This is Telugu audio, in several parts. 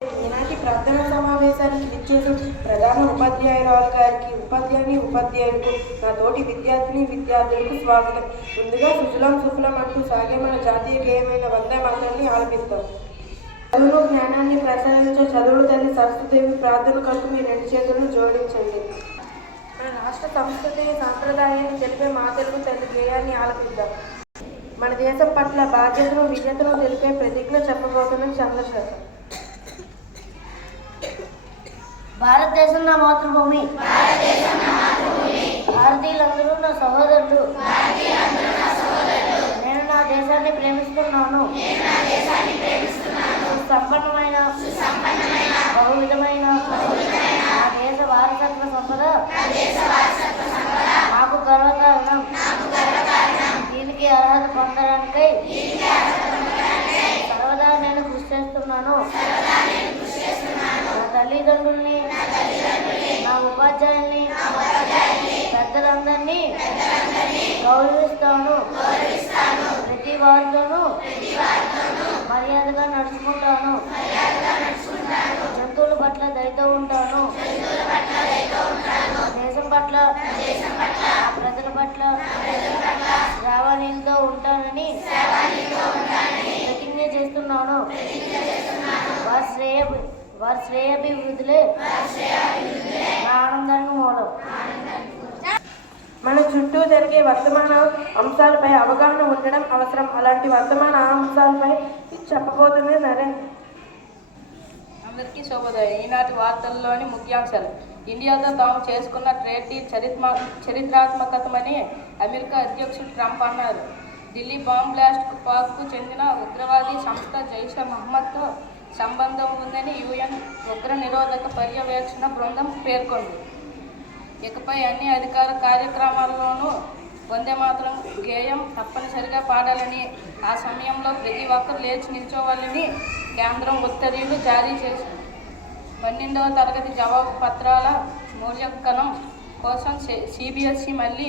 ఈనాటి ప్రార్థన సమావేశానికి విచ్చేసి ప్రధాన ఉపాధ్యాయురాలు గారికి, ఉపాధ్యాయులకు, నా తోటి విద్యార్థులకు స్వాగతం. ముందుగా సుజలాం సుఫలం అంటూ సాగే మన జాతీయ గేయమైన వందే మాతరాన్ని ఆలపిస్తాం. చదువును జ్ఞానాన్ని ప్రసాదించే చదువుల తల్లి సరస్వతీదేవి ప్రార్థన కొరకు మీ రెండు చేతులను జోడించండి. మన రాష్ట్ర సంస్కృతిని, సాంప్రదాయాన్ని తెలిపే మా తెలుగు తల్లి గేయాన్ని ఆలపిద్దాం. మన దేశం పట్ల బాధ్యతను, విజేతను తెలిపే ప్రతిజ్ఞ చెప్పబోతున్న చంద్రశేఖర్. భారతదేశం నా మాతృభూమి, భారతీయులందరూ నా సహోదరులు. నేను నా దేశాన్ని ప్రేమిస్తున్నాను. సుసంపన్నమైన బహువిధమైన నా దేశ వారసత్వ సంపద నాకు గర్వకారణం. దీనికి అర్హత పొందడానికై సర్వదా నేను కృషి చేస్తున్నాను. నా తల్లిదండ్రుల్ని, నా ఉపాధ్యాయుల్ని, పెద్దలందరినీ గౌరవిస్తాను. ప్రతి వారితోనూ మర్యాదగా నడుచుకుంటాను. జంతువుల పట్ల దయతో ఉంటాను. దేశం పట్ల, ప్రజల పట్ల శ్రావణీయులతో ఉంటానని ప్రతిజ్ఞ చేస్తున్నాను. వారి శ్రేయాభివృద్ధులే నా ఆనందానికి మూలం. మన చుట్టూ జరిగే వర్తమాన అంశాలపై అవగాహన ఉండడం అవసరం. అలాంటి వర్తమాన అంశాలపై చెప్పబోతున్న నరేంద్ర. అందరికీ శుభోదయం. ఈనాటి వార్తల్లోని ముఖ్యాంశాలు: ఇండియాతో తాము చేసుకున్న ట్రేడ్ డీల్ చరిత్రాత్మకతమని అమెరికా అధ్యక్షుడు ట్రంప్ అన్నారు. ఢిల్లీ బాంబ్ బ్లాస్ట్కు పాక్కు చెందిన ఉగ్రవాది సంస్థ జైషే మహమ్మద్తో సంబంధం ఉందని యుఎన్ ఉగ్ర నిరోధక పర్యవేక్షణ బృందం పేర్కొంది. ఇకపై అన్ని అధికార కార్యక్రమాల్లోనూ వందే మాతరం గేయం తప్పనిసరిగా పాడాలని, ఆ సమయంలో ప్రతి ఒక్కరు లేచి నిల్చోవాలని కేంద్రం ఉత్తర్వులు జారీ చేసింది. 12వ తరగతి జవాబు పత్రాల మూల్యాంకనం కోసం సిబిఎస్ఈ మళ్ళీ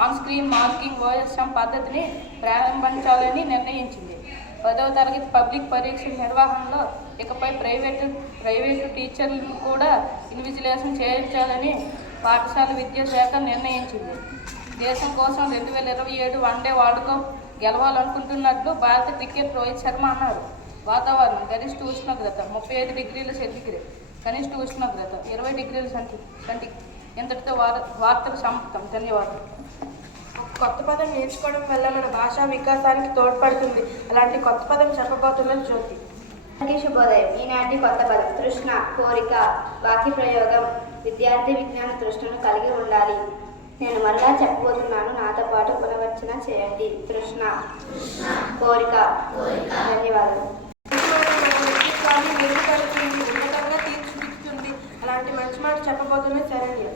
ఆన్ స్క్రీన్ మార్కింగ్ ఓఎస్ఎం పద్ధతిని ప్రారంభించాలని నిర్ణయించింది. 10వ తరగతి పబ్లిక్ పరీక్షల నిర్వహణలో ఇకపై ప్రైవేటు టీచర్లను కూడా ఇన్విజిలేషన్ చేయించాలని పాఠశాల విద్యాశాఖ నిర్ణయించింది. దేశం కోసం 2027 వన్డే వరల్డ్ కప్ గెలవాలనుకుంటున్నట్లు భారత క్రికెట్ రోహిత్ శర్మ అన్నారు. వాతావరణం: గరిష్ట ఉష్ణోగ్రత 35 డిగ్రీల సెంటీగ్రేడ్, కనిష్ట ఉష్ణోగ్రత 20 డిగ్రీల సెంటీగ్రేడ్. ఇంతటితో వార్తలు సమాప్తం. ధన్యవాదాలు. కొత్త పదం నేర్చుకోవడం వల్ల మన భాషా వికాసానికి తోడ్పడుతుంది. అలాంటి కొత్త పదం చెప్పబోతున్న జ్యోతి. శుభోదయం. ఈనాటి కొత్త పదం తృష్ణ. కోరిక. వాక్య ప్రయోగం: విద్యార్థి విజ్ఞాన తృష్ణను కలిగి ఉండాలి. నేను మరలా చెప్పబోతున్నాను, నాతో పాటు పునర్వచన చేయండి. తృష్ణ, కోరిక. ధన్యవాదాలు. ఉన్నతంగా తీర్చిదిద్దుతుంది. అలాంటి మంచి మాట చెప్పబోతున్న శరణ్య.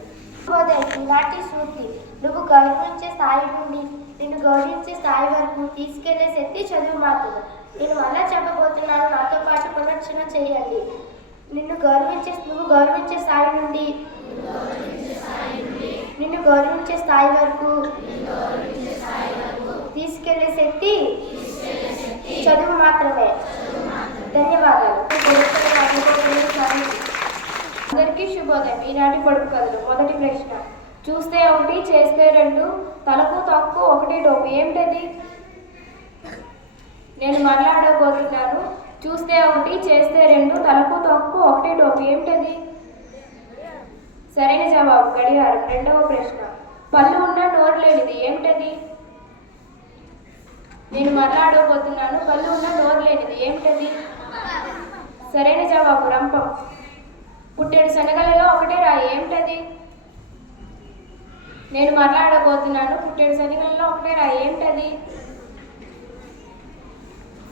ఈనాటి సూక్తి: నువ్వు గౌరవించే స్థాయి నుండి నిన్ను గౌరవించే స్థాయి వరకు తీసుకెళ్లే శక్తి చదువు మాత్రమే. నేను మళ్ళా చెప్పబోతున్నాను, నాతో పాటు పునర్చన చేయండి. నువ్వు గౌరవించే స్థాయి నుండి నిన్ను గౌరవించే స్థాయి వరకు తీసుకెళ్లే శక్తి చదువు మాత్రమే. ధన్యవాదాలు. అందరికీ శుభోదయం. ఈనాటి పొడుపు కథలు. మొదటి ప్రశ్న: చూస్తే ఒకటి, చేస్తే రెండు, తలకు తక్కువ ఒకటి డోపు. ఏమిటది? నేను మాట్లాడబోతున్నాను. చూస్తే ఒకటి, చేస్తే రెండు, తలకు తక్కువ ఒకటి డోపు. ఏమిటది? సరైన జవాబు గడియారం. రెండవ ప్రశ్న: పళ్ళు ఉన్న నోరు లేనిది. ఏమిటది? నేను మాట్లాడబోతున్నాను. పళ్ళు ఉన్న నోరు లేనిది. ఏమిటది? సరైన జవాబు రంపం. పుట్టెడు శనగలలో ఒకటే రాయి. ఏమిటది? నేను మాట్లాడబోతున్నాను. పుట్టెడు శనగలలో ఒకటే రాయి. ఏమిటది?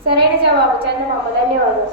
సరైన జవాబు చందమామ. ధన్యవాదాలు.